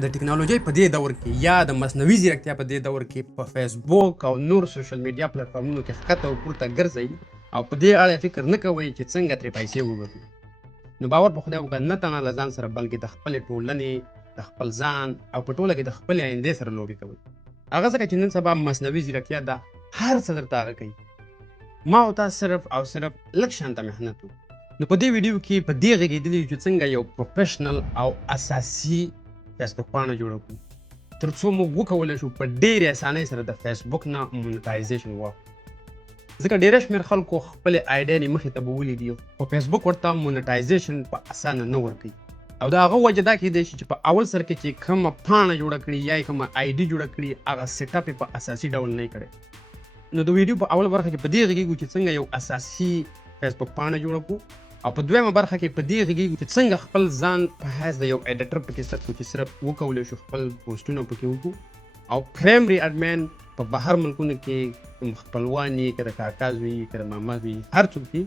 که د ټکنالوژۍ په دې دور کې یا د مصنوعي ځیرکتیا په دې دور کې په فیسبوک او نور سوشل میډیا پلیټفارمونو کې ښکته او پورته ګرځئ او په دې اړه فکر نه کوئ چې څنګه ترې پیسې وګټو، نو باور په خدای وکړه نه تنها له ځان سره بلکې د خپلې ټولنې، د خپل ځان او په ټوله کې د خپلې آیندې سره لوبې کوئ. هغه ځکه چې نن سبا مصنوعي ځیرکتیا دا هر څه درته هغه کوي. ما او تاسو صرف او صرف لږ شانته محنت وکړو. نو په دې ویډیو کې په دې غږېدلي یو چې څنګه یو پروفیشنل او اساسي فیسبوک پاڼه جوړه کړو تر څو موږ وکولی شو په ډېرې اسانۍ سره د فیسبوک نه مونټایزیشن واخلو. ځکه ډېری شمېر خلکو خپلې آیډیانې مخې ته به ولیدي خو فیسبوک ورته مونټایزیشن په اسانه نه ورکوي، او د هغه وجه دا کیدای شي چې په اول سر کې چې کومه پاڼه جوړه کړي یا کومه آی ډي جوړه کړي هغه سیټ اپ یې په اساسي ډول نه کړی. نو د ویډیو په اول برخه کې په دې غږېږو چې څنګه یو اساسي فیسبوک پاڼه جوړه کړو، او په دویمه برخه کې په دې غږېږو چې څنګه خپل ځان په حیث د یو ایډیټر پکې ست کړو چې صرف وکولی شو خپل پوسټونه پکې وکړو، او پرایمري اډمین په بهر ملکونو کې کوم خپلوان یې که د کاکا زوی وي که د ماما زوی هر څوک وي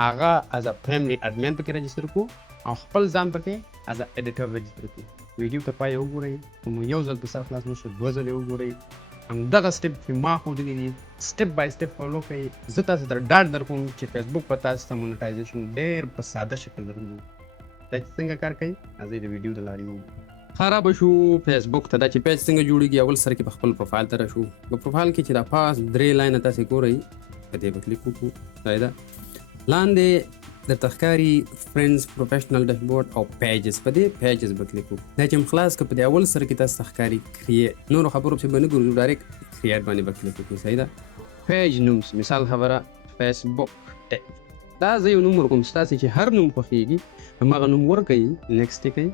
هغه از ا پرایمري اډمین پکې رجسټر کړو او خپل ځان پکې از ا ایډیټر رجسټر کړو. ویډیو ته پای وګورئ، کوم یو ځل په سر خلاص نه شو 2 ځلې وګورئ، همدغه سټپ چې ما ښودلي دي سټپ بای سټپ فالو کړئ. زه تاسو ته ډاډ درکوم چې فیسبوک په تاسو ته مونټایزیشن ډېر په ساده شکل درکوي. دا چې څنګه کار کوي راځئ د ویډیو د لارې وګورو. خراب شو فیسبوک ته دا چې پیج څنګه جوړیږي. اول سر کې په خپل پروفایل ته راشو. په پروفایل کې چې دا پاس 3 لاینه تاسې ګورئ په دې به کلیک وکړو. دا ده لاندې د تخکاری فرندز پروفیشنل ډیشبورډ او پیجز، په دې پیجز به کلیک وکړو. دا چې خلاص که په دې اول سر کې تاسو تخکاری کریټ نورو خبرو پسې به نه ګورو، ډایرکټ کریټ باندې به کلیک وکړو. صحیح ده. پیج نوم مثال خبره فیسبوک ټیک، دا زه یو نوم ورکوم، ستاسې چې هر نوم خوښېږي هماغه نوم ورکوئ. نیکسټ یې کوئ.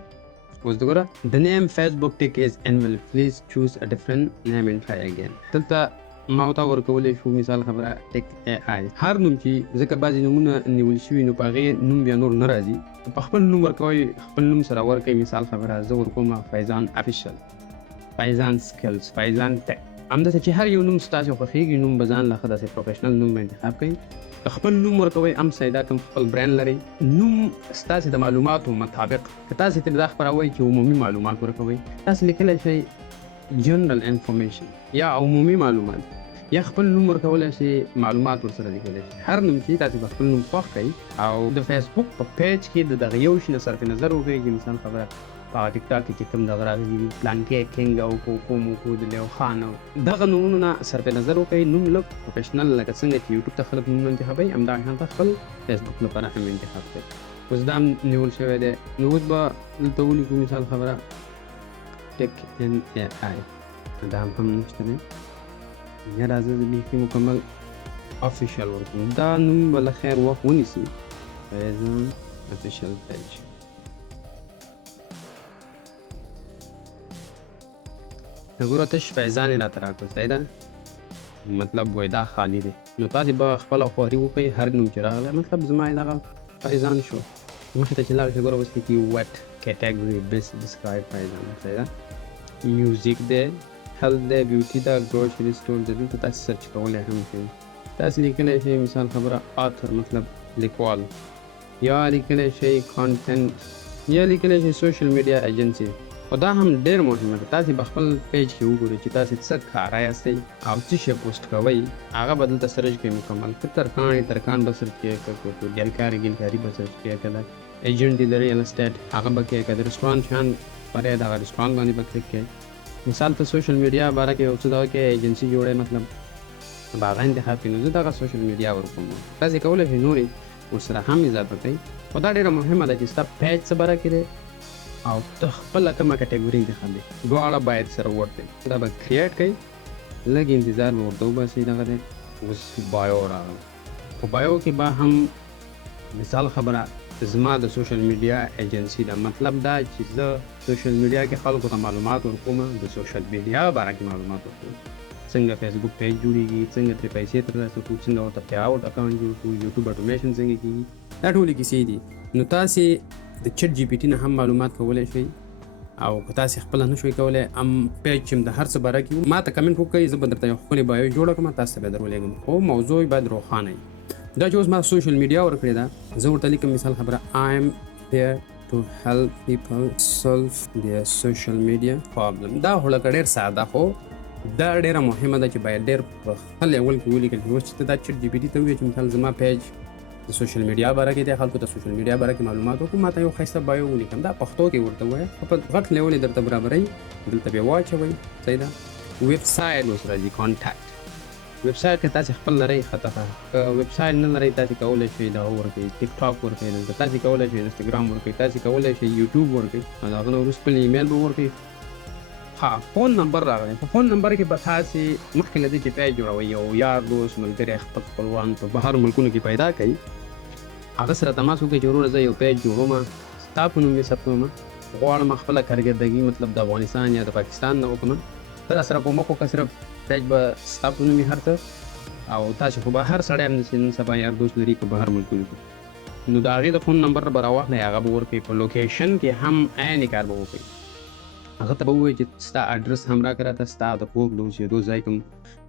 اوس د ګوره د نیم فیسبوک ټیک از انول پلیز چوز ا ډفرنٹ نیم اینڈ ټرای اگین. دلته ما ورته ورکولی شو مثال خبره ټیک ای آی، هر نوم چې ځکه بعضې نومونه نیول شوي نو په هغې نوم بیا نور نه راځي، په خپل نوم ورکوئ، خپل نوم سره ورکوئ. مثال خبره زه ورکوم فیضان افیشل، فیضان سکلز، فیضان ټیک. همداسې چې هر یو نوم ستاسې خوښېږي نوم به ځان له ښه داسې پروفیشنل نوم به انتخاب کوئ. خپل نوم ورکوئ، ام سیدا کوم خپل برانډ لرئ. نوم ستاسې د معلوماتو مطابق که تاسې ترې دا خپروئ چې عمومي معلومات ورکوئ، تاسې لیکلی شئ جنرال انفارمیشن یا عمومي معلومات، یا خپل نوم ورکولی شي معلومات ورسره لیکلی شي. هر نوم چې تاسې به خپل نوم خوښ کړئ او د فیسبوک په پیج کې د دغه یو شي نه صرف نظر وکړئ چې مثال خبره په ټیک ټاک کې چې کوم دغه راغلي دي پلانکې کینګ او کوم وکودلی او خان او دغه نومونو نه صرف نظر وکړئ. نوم لږ پروفیشنل لکه څنګه چې یوټیوب ته خلک نومونه انتخابوي همدغه شانته خپل فیسبوک لپاره هم انتخاب کړئ. اوس دا هم نیول شوی دی. نو اوس به دلته ولیکو مثال خبره ټیک ان ای آی، دا هم نشته دی. یا راځه د بیخي مکمل افیشل ورکوم. دا نوم به له خیر وخت ونیسي، فیضان افیشل پیج. ګوره تش فیضان یې راته راکړو. صحیح ده، مطلب وایي دا خالي دی. نو تاسې به خپله خواري وکړئ، هر نوم چې راغلی مطلب زما یې دغه فیضان شو. مخې ته چې لاړ شي ګوره اوس لیکي وټ کټیګري بیس ډسکرایب فیضان. صحیح ده. میوزیک دی، هیلث دی، بیوټي ده، ګروسري سټور دی. دلته تاسې سرچ کولی هم شئ. تاسې لیکلی شئ مثال خبره آثر مطلب لیکوال، یا لیکلی شئ کانټینټ، یا لیکلی شئ سوشل میډیا ایجنسي. خو دا هم ډېر مهمه ده. تاسې په خپل پیج کې وګورئ چې تاسې څه کاره یاستئ او څه شی پوسټ کوئ، هغه به دلته سرچ کوئ مکمل. که ترکان به سرچ کوئ، که ګلکاري ګلکاري به سرچ کوئ، که د ایجنټ دی د ریل اسټیټ هغه به کوئ، که د رسټورانټ شان پرې دغه رسټورانټ باندې به کلیک کوئ. مثال ته سوشل میډیا باره کې یو څه دغه کې ایجنسي جوړی مطلب به هغه انتخاب کړي. نو زه دغه سوشل میډیا ورکوم. تاسې کولی شئ نورې ورسره هم اضافه کوئ. خو دا ډېره مهمه ده چې ستا پیج څه باره کې دی او ته خپله کومه کټیګوري انتخاب دی. دواړه باید سره ورته دا به کریټ کوئ. لږ انتظار به ورته وباسئ. دغه دی اوس بایو راغله. په بایو کې به هم مثال خبره زما د سوشل میډیا ایجنسی ده. مطلب دا چې زه سوشل میډیا کې خلکو ته معلومات ورکوم، د سوشل میډیا باره کې معلومات ورکوم، څنګه فیسبوک پیج جوړېږي، څنګه ترې پیسې ترلاسه کړو، څنګه ورته پې آوټ اکاونټ جوړ کړو، یوټیوب اټومیشن څنګه کېږي، دا ټولې کیسې دي. نو تاسې د چټ جی پی ټي نه هم معلومات کولی شئ، او که تاسې خپله نه شوئ کولی هم پیج چې د هر څه باره کې ما ته کمنټ وکړئ، زه به درته یو ښکلې بایو جوړه کړم، تاسو ته به در ولېږم، خو موضوع باید روښانه وي. دا چې اوس ما سوشل میډیا ورکړې ده، زه ورته لیکم مثال خبره I am here to help people solve their social media problem. دا هوړه ډېر ساده خو دا ډېره مهمه ده چې باید ډېر په خپل اول کې ولیکل شي. اوس چې ته دا چټ جی پي ټي ته ووایې چې مثال زما پیج د سوشل میډیا باره کې دی، خلکو ته سوشل میډیا باره کې معلومات وکړو، ما ته یو ښایسته بایو ولیکم، دا پښتو کې ورته ووایه، په غټ لیول یې درته برابروي، دلته بیا واچوئ. صحیح ده. ویب سایټ اوس راځي، کانټاکټ. ویب سایټ کې تاسې خپل لرئ خطه، که ویب سایټ نه لرئ تاسې کولی شئ دغه ورکړئ، ټیک ټاک ورکړئ، دلته تاسې کولی شئ انسټاګرام ورکړئ، تاسې کولی شئ یوټیوب ورکړئ، او د هغه نه وروسته خپل ایمیل به ورکړئ. ها، فون نمبر راغلی. په فون نمبر کې به تاسې مخکې له دې چې پیج جوړوئ یو یار دوست ملګری خپل خپلوان په بهر ملکونو کې پیدا کړئ، هغه سره تماس وکړئ چې وروره زه یو پیج جوړوم، ستا په نوم یې ثبتوم، غواړم خپله کارګردګي مطلب د افغانستان یا د پاکستان نه وکړم، ته راسره کومک وکړه، صرف پیج به ستا په نوم وي هر څه، او تاسې خو به هر سړی هم نن سبا یار دوست لري په بهر ملکونو کې، نو د هغې د فون نمبر به راواخلئ، هغه به ورکړئ، په لوکیشن کې هم عین کار به وکړئ، هغه ته به ووایئ چې ستا اډرس هم راکړه، راته ستا د خوب د اوسېدو ځای کوم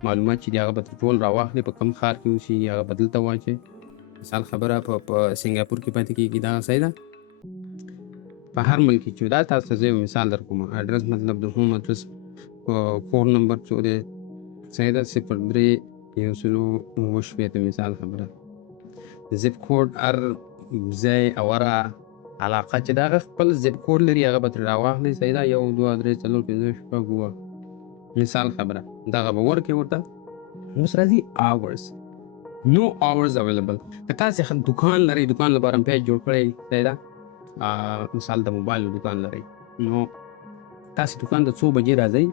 معلومات چې دي هغه به ټول راواخلئ، په کوم ښار کې اوسي هغه به دلته واچئ. مثال خبره په سنګاپور کې پاتې کېږي، دا صحیح ده. په هر ملک کې چې دا تاسو ته زه یو مثال در کوم، اډرس مطلب د هوم اډرس، فون نمبر څو دی، صحیح ده، 03-107 مثال خبره، زپ کوډ هر ځای او هره علاقه چې د هغه خپل زپ کوډ لري هغه به ترې راواخلئ، صحیح ده، 1 2 3 4 5 6 7 مثال خبره، دغه به ورکړئ ورته. اوس راځي hours. No hours available. که تاسې دکان لرئ، دکان لپاره هم پیج جوړ کړئ، صحیح ده، مثال د موبایل دکان لرئ، نو تاسې دکان ته څو بجې راځئ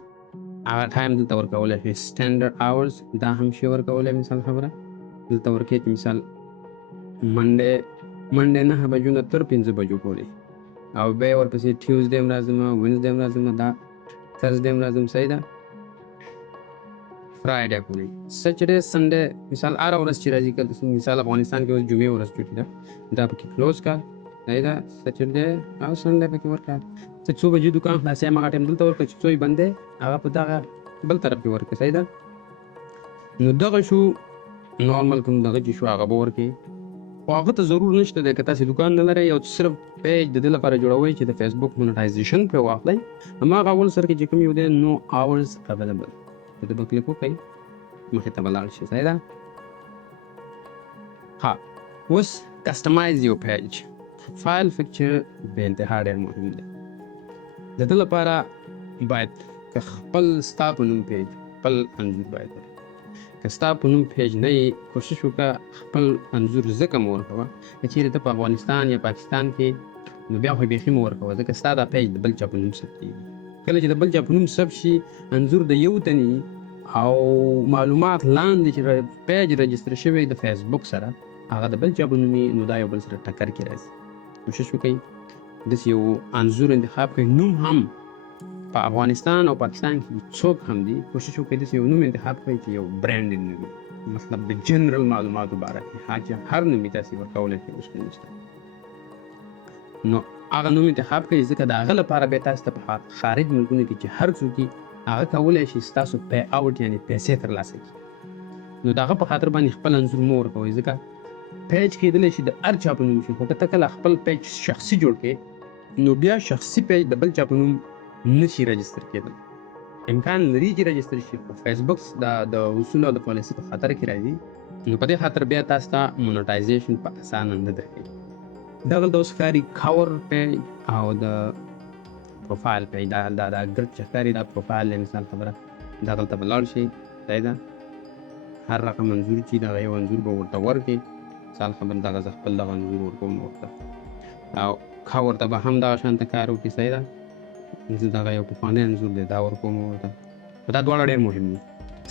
هغه ټایم دلته ورکولی شئ. سټینډرډ آورز دا هم شی ورکولی، مثال خبره دلته ورکوئ چې مثال منډې 9 بجو نه تر 5 بجو پورې، او بیا ورپسې ټیوزډے هم راځم، وینزډے هم راځم، دا تھرسډے هم راځم، صحیح ده، فرایډے پورې، سیټرډے سنډے مثال هره ورځ چې راځي، که مثال افغانستان کې اوس جمعې ورځ چوټي ده، دا پکې کلوز کا، صحیح ده، سیټرډے او سنډے پکې ورکړه. ته څو بجې دکان خلاصې هماغه ټایم دلته ورکړه، چې څو یې بند دی هغه په دغه بل طرف کې ورکړه، صحیح ده. نو دغه شو نارمل کوم دغه چې شو هغه به ورکړې، خو هغه ته ضرور نشته دی که تاسې دکان نه لرئ او صرف پیج د دې لپاره جوړوئ چې د فیسبوک مونټایزیشن پرې واخلئ، هماغه اول سر کې چې کوم یو دی نو آورز اویلیبل، د به کلیک وکړئ مخې ته به لاړ شي، صحیح ده. ها، اوس کسټمایز یو پیج، فایل پکچر بې انتها ډېر مهم دی. د ده لپاره باید که خپل ستا په نوم پیج، خپل انځور باید ولري، که ستا په نوم پیج نه یې، کوشش وکړه خپل انځور ځکه مه ورکوه که چېرې ته په افغانستان یا پاکستان کې، نو بیا خو یې بیخي مه ورکوه، ځکه ستا دا پیج د بل چا په نوم ثبت کېږي. کله چې د بل چا په نوم ثبت شي، انځور د یو تن او معلومات لاندې چې پیج رجسټر شوی د فیسبوک سره هغه د بل چا په نوم نو دا یو بل سره ټکر کې راځي. کوشش وکړئ داسې یو انځور انتخاب کړئ، نوم هم په افغانستان او پاکستان کې څوک هم دي، کوشش وکړئ داسې یو نوم انتخاب کړئ چې یو برانډ نوم وي، مطلب د جنرال معلوماتو باره کې، چې هر نوم یې تاسې ورکولی شئ، مشکل نشته. نو هغه نوم انتخاب کړئ، ځکه د هغه لپاره بیا تاسو ته په خارج ملکونو کې چې هر څوک هغه کولی شي ستاسو پی آوټ یعنې پیسې ترلاسه کړي، نو د هغه په خاطر باندې خپل انځور مه ورکوئ، ځکه پیج کېدلی شي د هر چا په نوم شي، خو که ته کله خپل پیج شخصي جوړ کړې، نو بیا شخصي پیج د بل چا په نوم نشي رجسټر کېدل، امکان لري چې رجسټر شي، خو فیسبوک د اصولو او د پالیسي په خاطر کې راځي، نو په دې خاطر بیا تاسو ته مونټایزیشن په اسانه نه درکوي. دغلته اوس ښکاري کور پیج او د پروفایل پیج، دا ګرد چې ښکاري دا پروفایل دی، مثال خبره دغلته به لاړ شئ، صحیح ده، هر رقم انځور چې دغه یو انځور به ورته ورکړي، مثال خبر دغه زه خپل دغه انځور ورکوم ورته، او کور ته به هم دغه شانته کار وکړي، صحیح ده، زه دغه یو پخوانی انځور دی دا ورکوم ورته، دا دواړه ډېر مهم دي.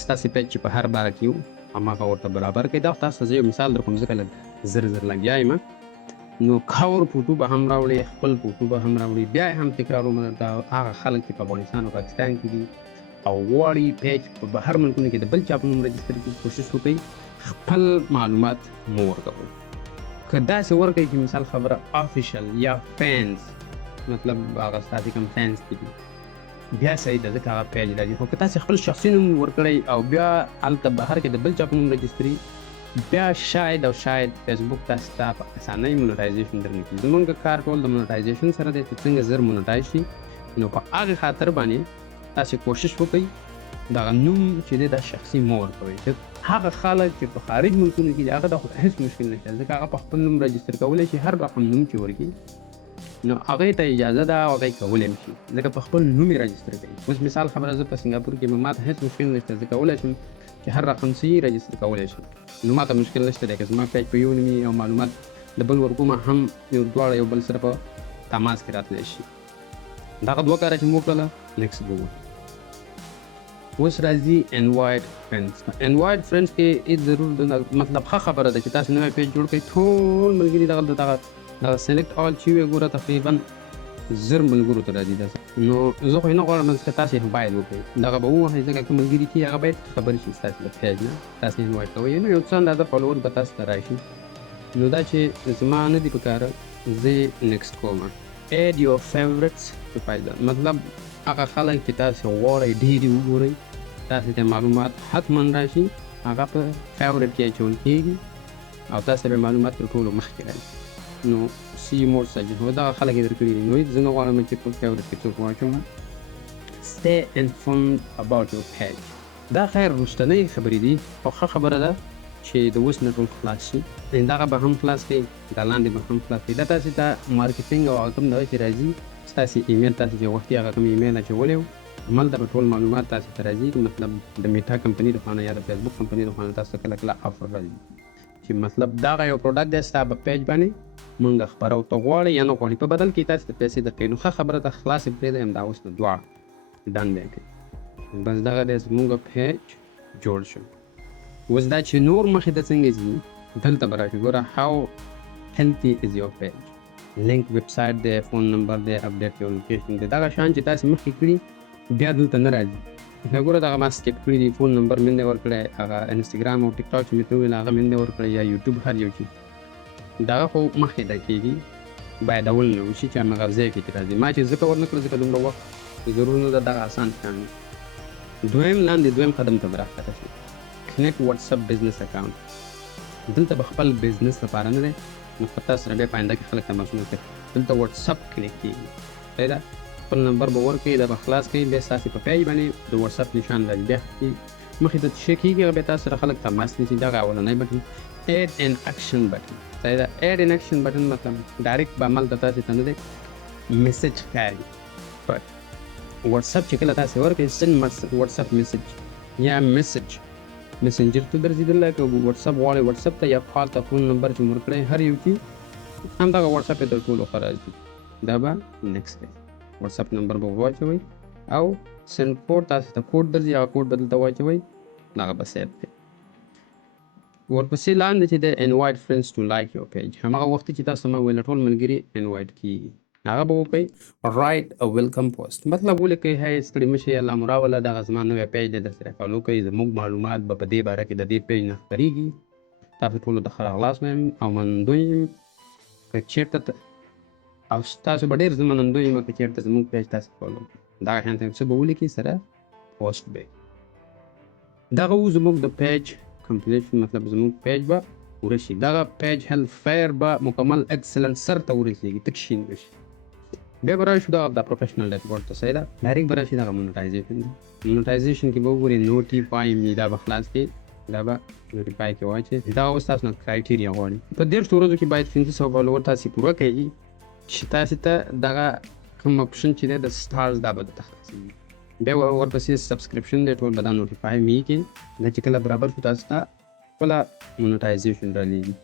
ستاسې پیج چې په هر باره کې یو هماغه ورته برابر کړئ. دا تاسو ته زه یو مثال در کوم ځکه لږ زر لګیا یم، نو کور فوټو به هم راوړئ، خپل فوټو به هم راوړئ، بیا یې هم تکراروم، دا هغه خلک چې په افغانستان او پاکستان کې دي او غواړي پیج په بهر ملکونو کې د بل چا په نوم رجسټر کړي، کوشش وکړئ خپل معلومات مه ورکوئ. که داسې ورکړئ چې مثال خبره آفیشل یا فینس، مطلب هغه ستاسې کوم فینس کې دي، بیا صحیح ده، ځکه هغه پیج راځي. خو که تاسې خپل شخصي نوم ورکړئ او بیا هلته بهر کې د بل چا په نوم رجسټري، بیا شاید او شاید فیسبوک تاسو ته په اسانۍ مونټایزیشن درنکړي. زمونږ کار ټول د مونټایزیشن سره دی چې څنګه زر مونټایز شي. نو په هغې خاطر باندې تاسې کوشش وکړئ دغه نوم چې دی دا شخصي مه ورکوئ. چې هغه خلک چې په خارج ملکونو کې دي هغه ته خو هېڅ مشکل نشته، ځکه هغه په خپل نوم رجسټر کولی شي. هر رقم نوم چې ورکړي نو هغې ته اجازه ده او هغه یې کولی هم شي، ځکه په خپل نوم یې رجسټر کوي. اوس مثال خبره زه په سنګاپور کې ما ته هېڅ مشکل نشته، زه کولی شم چې هر رقم څه یې رجسټر کولی شم. نو ما ته مشکل نشته دی که زما پیج په یو نوم او معلومات د بل ورکومه هم دواړه یو بل سره په تماس کې راتلی شي. دغه دوه کاره چې مو وکړله نیکسټ به وګورو. اوس راځي انوایټ فرینډز. انوایټ فرینډز کې هېڅ ضرور مطلب ښه خبره ده چې تاسو نوی پیج جوړ کړئ، ټول ملګري دغه سلیکټ آل چې وي ګوره تقریبا 1000 ملګرو ته راځي داسې. نو زه خو یې نه غواړم چې تاسې هم باید وکړئ، دغه به ووهئ ځکه که ملګري چې هغه باید خبرې شي ستاسې د پیج نه، تاسې انوایټ کوئ. نو یو څه اندازه فالوور به تاسو ته راشي. نو دا چې زما نه دي په کاره زه نیکسټ کوم. ایډ یور فیورټس په فایده، مطلب هغه خلک چې تاسې غواړئ ډېر یې وګورئ، تاسې ته معلومات حتما راشي، هغه په فیورټ کې اچول کېږي او تاسې به معلومات تر ټولو مخکې راشي. نو سی مور سجن هو دغه خلک یې درکړي دي. نو زه نه غواړم چې په فیورټ کې څوک واچوم. stay informed about your page. دا خیر وروستنۍ خبرې دي او ښه خبره ده چې د اوس نه ټول خلاص شي. دغه به هم خلاص کړئ، دا لاندې به هم خلاص کړئ. دا تاسې ته مارکیټینګ او کوم دغه چې راځي ستاسې ایمیل تاسې چې غوښتي هغه کوم ایمیل اچولی و هملته به ټول معلومات تاسې ته راځي. مطلب د میټا کمپنۍ د خوا نه یا د فیسبوک کمپنۍ د خوا نه تاسو ته کله کله افر راځي چې مطلب دغه یو پروډکټ دی ستا په پیج باندې مونږ خپرو ته غواړئ یا نه غواړئ، په بدل کې تاسې ته پیسې درکوي. نو ښه خبره ده خلاصې پرېږدئ، همدا اوس نو دواړه ډن دی کوي. بس دغه دی زمونږ پیج جوړ شو. اوس دا چې نور مخې ته څنګه ځي دلته به راشي. ګوره هاو هیلتي از یور پیج، لینک ویب سایټ دی، فون نمبر دی، اپډیټ یور لوکیشن دی. دغه شیان چې تاسې مخکې کړي بیا دلته نه راځي. ګوره دغه ما سکیپ کړي دي، فون نمبر مې نه ورکړی، هغه انسټاګرام او ټیک ټاک چې مې ته وویل هغه مې نه ورکړی، یا یوټیوب هر یو چې دغه خو مخکې ته کېږي باید اول نه وشي چې همغه ځای کې راځي. ما چې ځکه ورنه کړل ځکه دومره وخت ضرور نه ده، دغه اسان شیان دي. دویم قدم ته به راښکته شي، کنیکټ واتساپ بزنس اکاونټ. دلته به خپل بزنس لپاره نه دی، نو په تاسو سره بیا په آینده کې خلک تماسونه کوي. دلته واتساپ کنیکټ کېږي، صحیح ده. خپل نمبر به ورکړئ، دا به خلاص کړئ، بیا ستاسې په پیج باندې د واتساپ نشان راځي، بیا مخې ته څه کېږي هغه بیا تاسو سره خلک تماس نیسي. دغه اولنی بټن ایډ ان اکشن بټن، صحیح ده. ایډ ان اکشن بټن مطلب ډایرکټ به عمل ته تاسې ته نه دی، میسج ښکاري. واتساپ چې کله تاسې ورکړئ سند واتساپ میسج یا میسج میسنجر ته درځېدلی، که واتساپ غواړئ واتساپ ته یا کال ته فون نمبر چې مو ورکړی هر یو کې همدغه واتساپ یې تر ټولو ښه راځي. دا به نیکسټ دی، واتساپ نمبر به واچوئ او سند کوډ تاسې ته کوډ درځي، هغه کوډ به دلته واچوئ، هغه به سیف دی. ورپسې لاندې چې دی انوایټ فرینډز ټو لایک یور پیج، همغه وخت چې تاسو ما ویل ټول ملګري انوایټ کېږي، هغه به وکړئ. رایټ ا ویلکم پوسټ، مطلب ولیکئ هی ستړي مه شئ، الله مو راوله، دغه زما نوی پیج دی، درسره فالو کړئ، زموږ معلومات به په دې باره کې د دې پیج نه خپرېږي. تاسو ټولو ته ښه راغلاست وایم او منندوی یم که چېرته او تاسو به ډېر زه منندوی یم که چېرته زموږ پیج تاسو فالو کړئ. دغه شان ته څه به ولیکئ سره پوسټ به دغه و زموږ د پیج کمپلیشن، مطلب زموږ پیج به پوره شي. دغه پیج هیلث فیر به مکمل اکسلنس سر ته ورسېږي، تک شین به شي. بیا به راشو دغه د پروفیشنل ډیشبورډ ته، صحیح ده. ډایرکټ به راشي دغه مونټایزیشن دی. مونټایزیشن کې به وګورئ نوټیفای می، دا به خلاص کړئ، دا به نوټیفای کې واچوئ. دا اوس تاسو نه کرایټیریا غواړي، په 150 ورځو کې باید 500 فالوور تاسې پوره کړئ چې تاسې ته دغه کوم اپشن چې دی د سټارز دا به درته خلاصېږي. بیا ورپسې سبسکرپشن دی، ټول به دا نوټیفای می کې، دا چې کله برابر شو تاسو ته خپله مونټایزیشن رالیږي.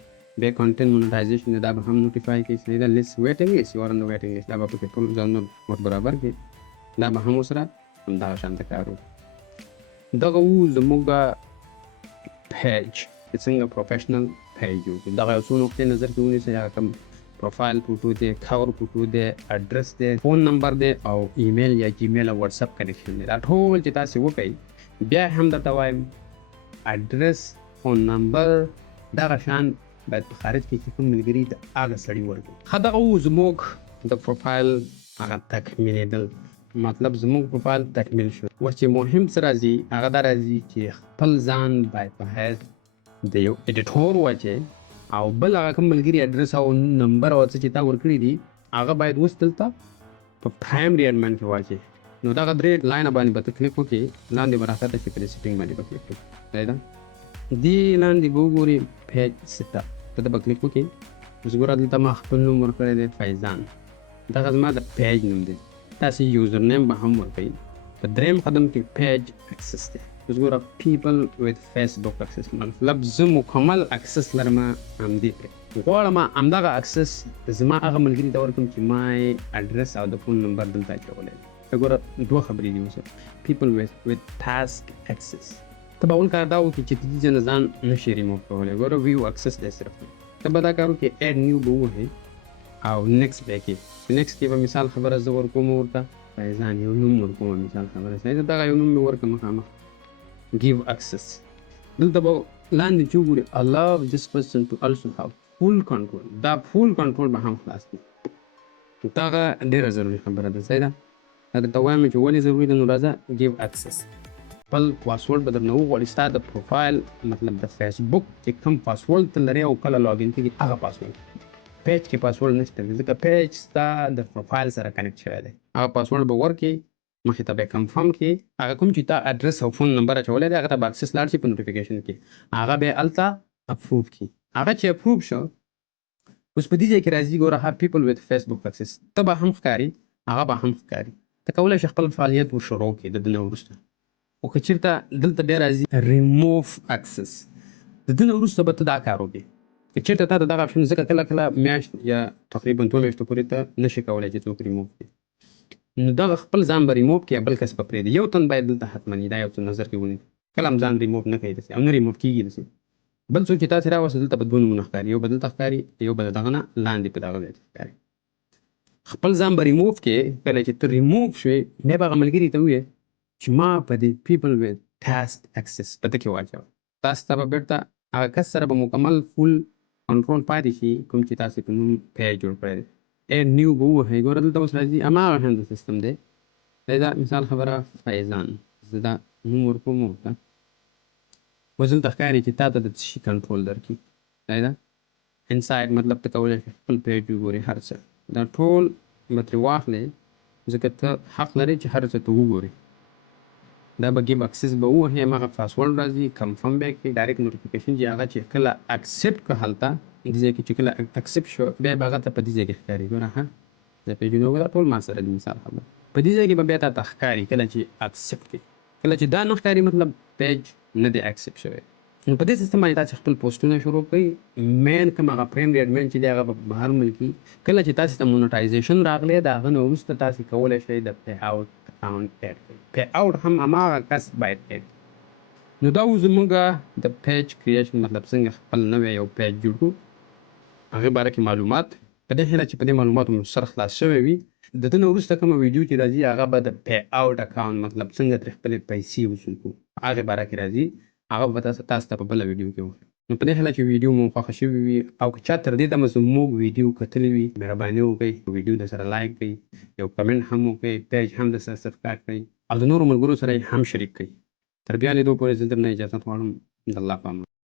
بیا کانټینټ مونټایزیشن دی، دا به هم نوټیفای کوي، صحیح ده. لیست ویټینګ لیست، یو آن د ویټینګ لیست، دا به پکې ټول ځانونه ور برابر کړي، دا به هم ورسره همدغه شانته کار وکړي. دغه و زموږ پیج چې څنګه پروفیشنل پیج وکړو. دغه یو څو نقطې نظر کې ونیسئ، هغه کوم پروفایل فوټو دی، کور فوټو دی، اډرس دی، فون نمبر دی او ایمیل یا جیمیل او واتساپ کنیکشن دی. دا ټول چې تاسې وکړئ، بیا هم درته وایم اډرس، فون نمبر، دغه شان باید په خارج کې چې کوم ملګري د هغه سړي ورکړي. ښه دغه و زموږ د پروفایل هغه تکمیلېدل، مطلب زموږ پروفایل تکمیل شو. اوس چې مهم څه راځي هغه دا راځي چې خپل ځان باید په حیث د یو ایډیټور واچې او بل هغه کوم ملګري اډرس او نمبر او څه چې تا ورکړي دي هغه باید اوس دلته په پرایمري اډمن کې واچې. نو دغه درې لاینه باندې به ته کلیک وکړې، لاندې به راښکته شي، په دې سیټینګ باندې به کلیک وکړې. صحیح ده؟ دې لاندې به وګورې پیج سیټ اپ، ته به کلیک وکړې. اوس ګوره دلته ما خپل نوم ورکړی دی فیضان، دغه زما د پیج نوم دی. تاسې یوزر نیم به هم ورکوئ. په دریم قدم کې پیج اکسس دی. اوس ګوره پیپل ویت فیسبوک اکسس، مطلب زه مکمل اکسس لرم همدې پرې. غواړم همدغه اکسس زما هغه ملګري ته ورکړم چې ما یې اډرس او د فون نمبر دلته اچولی دی. ګوره دوه خبرې دي اوس. پیپل ویت ټاسک اکسس، ته به اول کار دا وکړي چې د دې ځای نه ځان نشي ریموو کولی. ګوره ویو اکسس دی صرف، ته به دا کار وکړې ایډ نیو به ووهې او نیکسټ به یې کړې. نیکسټ کې به مثال خبره زه ورکوم ورته فیضان، یو نوم ورکوم مثال خبره. صحیح ده؟ دغه یو نوم مې ورکړه مخامخ give access. دلته به لاندې چې وګورې allow this person to also have full control، دا full control به هم خلاص کړي. دغه ډېره ضروري خبره ده. صحیح ده؟ دا درته وایم چې ولې ضروري ده. نو راځه give access. خپل پاسورډ به درنه وغواړي، ستا د پروفایل مطلب د فیسبوک چې کوم پاسورډ ته لرې او کله لاګین کېږي هغه پاسورډ. پیج کې پاسورډ نشته ځکه پیج ستا د پروفایل سره کنیکټ شوی دی. هغه پاسورډ به ورکړې، مخې ته به یې کنفرم کړې. هغه کوم چې تا اډرس او فون نمبر اچولی دی هغه ته به اکسس لاړ شي په نوټیفیکیشن کې، هغه به یې هلته اپروف کړي. هغه چې اپروف شو، اوس په دې ځای کې راځي ګوره have people with Facebook access، ته به هم ښکاري هغه به هم ښکاري. ته کولی شي خپل فعالیت ورشروع کړې د ده نه وروسته. خو که چېرته دلته بیا راځي remove access، د ده نه وروسته به ته دا کار وکړې. که چېرته تا ته دغه اپشن ځکه کله کله میاشت یا تقریبا 2 میاشتو پورې ته نشي کولی چې څوک ریموو کړي. نو دغه خپل ځان به ریموو کړي، بل کس به پرېږدي. یو تن باید دلته حتمي دا یو څه نظر کې ونیسي. کله هم ځان ریموو نه کوي داسې او نه ریموو کېږي داسې. بل څوک چې تاسې راوستل دلته به دوه نومونه ښکاري، یو به دلته ښکاري، یو به د دغه نه لاندې په دغه ځای کې ښکاري. خپل ځان به ریموو کړې. کله چې ته ریموو شوې بیا به هغه ملګري ته ووایې چې ما په دې پیپل ویت ټاسک اکسس په ده کې واچوه. تاسو ته به بېرته هغه کس سره به مکمل فول کنټرول پاتې شي کوم چې تاسې په نوم پیج جوړ کړی دی. ایډ نیو به ووهئ. ګوره دلته اوس راځي هماغه شان د سیستم دی. دا مثال خبره فیضان، زه دا نوم ورکوم ورته. اوس دلته ښکاري چې تا ته د څه شي کنټرول درکړي. صحیح ده؟ انساید مطلب ته کولی شي خپل پیج وګورې، هر څه دا ټول به ترې واخلې ځکه ته حق لرې چې هر څه ته وګورې. دا به ګیب اکسس به ووهې، هماغه پاسورډ راځي، کنفرم به یې کړې، ډایرکټ نوټیفیکیشن چې هغه چې کله اکسپټ کړه هلته دې ځای کې چې کله اکسپټ شو بیا به هغه ته په دې ځای کې ښکاري. ګوره ښه د پیجونه وګوره ټول ما سره دي مثال خبره. په دې ځای کې به بیا تا ته ښکاري کله چې اکسپټ کړې. کله چې دا نه ښکاري مطلب پیج نه دی اکسپټ شوی. نو په دې سیستم باندې تاسې خپل پوسټونه شروع کړئ. مین کوم هغه پرایمري اډمن چې دی هغه به په هر ملک کې. کله چې تاسې ته مونټایزیشن راغلی د هغه نه وروسته تاسې کولی شئ د پی اوټ اکاونټ ایډ کړئ. پی اوټ هم هماغه کس باید ایډ کړي. نو دا و زموږ د پیج کریشن مطلب څنګه خپل نوی یو پیج جوړ کړو هغې باره کې معلومات. په دې هیله چې په دې معلوماتو مو سر خلاص شوی وي. د ده نه وروسته کومه ویډیو چې راځي هغه به د پی اوټ اکاونټ مطلب څنګه ترې خپلې پیسې وصول کړو هغې باره کې راځي. هغه به تاسو ته په بله ویډیو کې وښیم. نو په دې هیله چې ویډیو مو خوښه شوې وي او که چا تر دې دمه زموږ ویډیو کتلې وي مهرباني وکړئ ویډیو درسره لایک کړئ، یو کمنټ هم وکړئ، پیج هم درسره سبسکرایب کړئ او د نورو ملګرو سره یې هم شریک کړئ. تر بیا لیدو پورې زه درنه اجازت غواړم. د الله په امان.